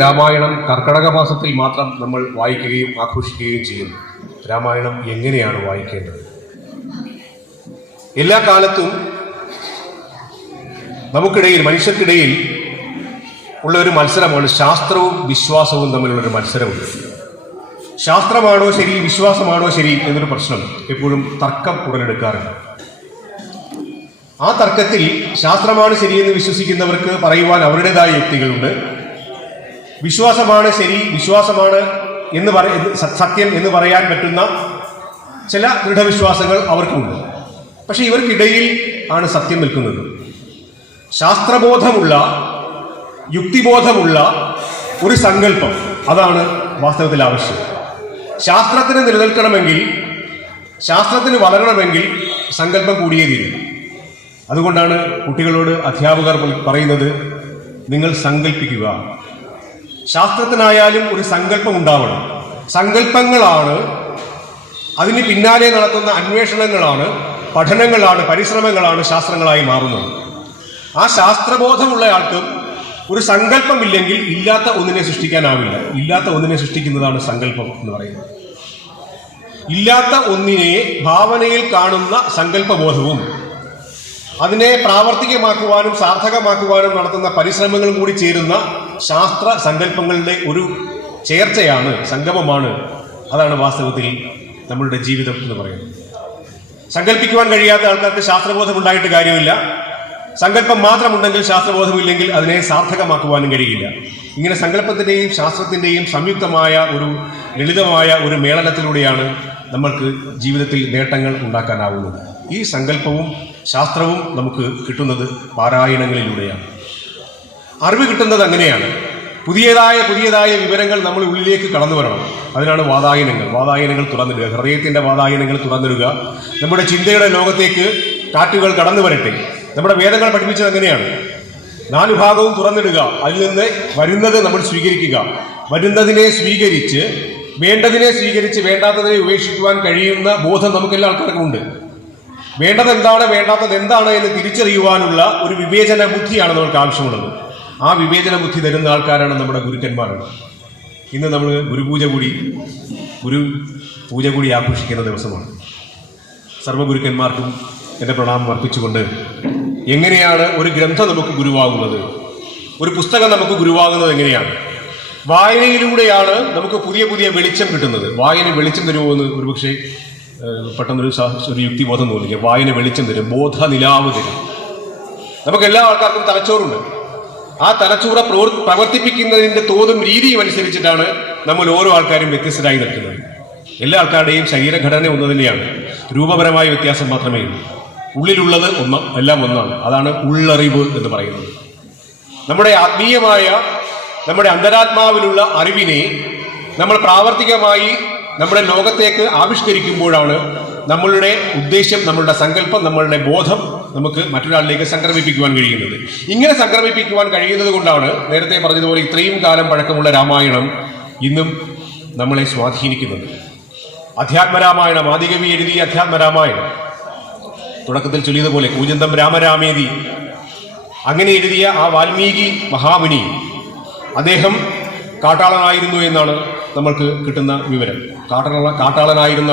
രാമായണം കർക്കടക മാസത്തിൽ മാത്രം നമ്മൾ വായിക്കുകയും ആഘോഷിക്കുകയും ചെയ്യുന്നു. രാമായണം എങ്ങനെയാണ് വായിക്കേണ്ടത്? എല്ലാ കാലത്തും നമുക്കിടയിൽ, മനുഷ്യർക്കിടയിൽ ഉള്ള ഒരു മത്സരമാണ് ശാസ്ത്രവും വിശ്വാസവും തമ്മിലുള്ളൊരു മത്സരമുണ്ട്. ശാസ്ത്രമാണോ ശരി, വിശ്വാസമാണോ ശരി എന്നൊരു പ്രശ്നം എപ്പോഴും തർക്കം ഉടലെടുക്കാറുണ്ട്. ആ തർക്കത്തിൽ ശാസ്ത്രമാണ് ശരിയെന്ന് വിശ്വസിക്കുന്നവർക്ക് പറയുവാൻ അവരുടേതായ യുക്തികളുണ്ട്. വിശ്വാസമാണ് ശരി, വിശ്വാസമാണ് സത്യം എന്ന് പറയാൻ പറ്റുന്ന ചില ദൃഢവിശ്വാസങ്ങൾ അവർക്കുണ്ട്. പക്ഷെ ഇവർക്കിടയിൽ ആണ് സത്യം നിൽക്കുന്നത്. ശാസ്ത്രബോധമുള്ള, യുക്തിബോധമുള്ള ഒരു സങ്കല്പം, അതാണ് വാസ്തവത്തിൽ ആവശ്യം. ശാസ്ത്രത്തിന് നിലനിൽക്കണമെങ്കിൽ, ശാസ്ത്രത്തിന് വളരണമെങ്കിൽ സങ്കല്പം കൂടിയേ തീരും. അതുകൊണ്ടാണ് കുട്ടികളോട് അധ്യാപകർ പറയുന്നത്, നിങ്ങൾ സങ്കല്പിക്കുക. ശാസ്ത്രത്തിനായാലും ഒരു സങ്കല്പം ഉണ്ടാവണം. സങ്കല്പങ്ങളാണ്, അതിന് പിന്നാലെ നടത്തുന്ന അന്വേഷണങ്ങളാണ്, പഠനങ്ങളാണ്, പരിശ്രമങ്ങളാണ് ശാസ്ത്രങ്ങളായി മാറുന്നത്. ആ ശാസ്ത്രബോധമുള്ള ആൾക്കും ഒരു സങ്കല്പമില്ലെങ്കിൽ ഇല്ലാത്ത ഒന്നിനെ സൃഷ്ടിക്കാനാവില്ല. ഇല്ലാത്ത ഒന്നിനെ സൃഷ്ടിക്കുന്നതാണ് സങ്കല്പം എന്ന് പറയുന്നത്. ഇല്ലാത്ത ഒന്നിനെ ഭാവനയിൽ കാണുന്ന സങ്കല്പബോധവും അതിനെ പ്രാവർത്തികമാക്കുവാനും സാർത്ഥകമാക്കുവാനും നടത്തുന്ന പരിശ്രമങ്ങളും കൂടി ചേരുന്ന ശാസ്ത്ര സങ്കല്പങ്ങളുടെ ഒരു ചേർച്ചയാണ്, സംഗമമാണ്. അതാണ് വാസ്തവത്തിൽ നമ്മളുടെ ജീവിതം എന്ന് പറയുന്നത്. സങ്കല്പിക്കുവാൻ കഴിയാത്ത ആൾക്കാർക്ക് ശാസ്ത്രബോധം ഉണ്ടായിട്ട് കാര്യമില്ല. സങ്കല്പം മാത്രമുണ്ടെങ്കിൽ, ശാസ്ത്രബോധമില്ലെങ്കിൽ അതിനെ സാർത്ഥകമാക്കുവാനും കഴിയില്ല. ഇങ്ങനെ സങ്കല്പത്തിന്റെയും ശാസ്ത്രത്തിന്റെയും സംയുക്തമായ ഒരു ലളിതമായ ഒരു മേളനത്തിലൂടെയാണ് നമ്മൾക്ക് ജീവിതത്തിൽ നേട്ടങ്ങൾ ഉണ്ടാക്കാനാവുന്നത്. ഈ സങ്കല്പവും ശാസ്ത്രവും നമുക്ക് കിട്ടുന്നത് പാരായണങ്ങളിലൂടെയാണ്. അറിവ് കിട്ടുന്നത് അങ്ങനെയാണ്. പുതിയതായ വിവരങ്ങൾ നമ്മൾ ഉള്ളിലേക്ക് കടന്നു വരണം. അതിനാണ് വാതായനങ്ങൾ തുറന്നിടുക. ഹൃദയത്തിന്റെ വാതായനങ്ങൾ തുറന്നിടുക. നമ്മുടെ ചിന്തയുടെ ലോകത്തേക്ക് കാറ്റുകൾ കടന്നു വരട്ടെ. നമ്മുടെ വേദങ്ങൾ പഠിപ്പിച്ചത് അങ്ങനെയാണ്. 4 ഭാഗവും തുറന്നിടുക. അതിൽ നിന്ന് വരുന്നത് നമ്മൾ സ്വീകരിക്കുക. വരുന്നതിനെ സ്വീകരിച്ച്, വേണ്ടതിനെ സ്വീകരിച്ച് വേണ്ടാത്തതിനെ ഉപേക്ഷിക്കുവാൻ കഴിയുന്ന ബോധം നമുക്കെല്ലാ ആൾക്കാർക്കും ഉണ്ട്. വേണ്ടത് എന്താണ്, വേണ്ടാത്തത് എന്താണ് എന്ന് തിരിച്ചറിയുവാനുള്ള ഒരു വിവേചന ബുദ്ധിയാണ് നമുക്ക് ആവശ്യമുള്ളത്. ആ വിവേചന ബുദ്ധി തരുന്ന ആൾക്കാരാണ് നമ്മുടെ ഗുരുക്കന്മാരാണ്. ഇന്ന് നമ്മൾ ഗുരു പൂജ കൂടി ആഘോഷിക്കുന്ന ദിവസമാണ്. സർവ്വഗുരുക്കന്മാർക്കും എൻ്റെ പ്രണാമം അർപ്പിച്ചുകൊണ്ട്, എങ്ങനെയാണ് ഒരു ഗ്രന്ഥം നമുക്ക് ഗുരുവാകുന്നത്, ഒരു പുസ്തകം നമുക്ക് ഗുരുവാകുന്നത് എങ്ങനെയാണ്? വായനയിലൂടെയാണ് നമുക്ക് പുതിയ വെളിച്ചം കിട്ടുന്നത്. വായന വെളിച്ചം തരുമോ എന്ന് ഒരുപക്ഷെ പെട്ടെന്നൊരു യുക്തിബോധം തോന്നിക്കുക. വായന വെളിച്ചം തരും, ബോധ നിലാവ് തരും. നമുക്ക് എല്ലാ ആൾക്കാർക്കും തലച്ചോറുണ്ട്. ആ തലച്ചോറ് പ്രവർത്തിപ്പിക്കുന്നതിന്റെ തോതും രീതിയും അനുസരിച്ചിട്ടാണ് നമ്മൾ ഓരോ ആൾക്കാരും വ്യത്യസ്തരായി നിൽക്കുന്നത്. എല്ലാ ആൾക്കാരുടെയും ശരീരഘടന ഒന്ന് തന്നെയാണ്. രൂപപരമായ വ്യത്യാസം മാത്രമേ ഉള്ളൂ. ഉള്ളിലുള്ളത് എല്ലാം ഒന്നാണ്. അതാണ് ഉള്ളറിവ് എന്ന് പറയുന്നത്. നമ്മുടെ ആത്മീയമായ, നമ്മുടെ അന്തരാത്മാവിലുള്ള അറിവിനെ നമ്മൾ പ്രാവർത്തികമായി നമ്മുടെ ലോകത്തേക്ക് ആവിഷ്കരിക്കുമ്പോഴാണ് നമ്മളുടെ ഉദ്ദേശ്യം, നമ്മളുടെ സങ്കല്പം, നമ്മളുടെ ബോധം നമുക്ക് മറ്റൊരാളിലേക്ക് സംക്രമിപ്പിക്കുവാൻ കഴിയുന്നത്. ഇങ്ങനെ സംക്രമിപ്പിക്കുവാൻ കഴിയുന്നത് കൊണ്ടാണ് നേരത്തെ പറഞ്ഞതുപോലെ ഇത്രയും കാലം പഴക്കമുള്ള രാമായണം ഇന്നും നമ്മളെ സ്വാധീനിക്കുന്നത്. അധ്യാത്മരാമായണം, ആദികവി എഴുതിയ അധ്യാത്മരാമായണം, തുടക്കത്തിൽ ചൊല്ലിയതുപോലെ കൂജന്തം രാമരാമേതി, അങ്ങനെ എഴുതിയ ആ വാൽമീകി മഹാമുനി, അദ്ദേഹം കാട്ടാളനായിരുന്നു എന്നാണ് നമ്മൾക്ക് കിട്ടുന്ന വിവരം. കാട്ടാളനായിരുന്ന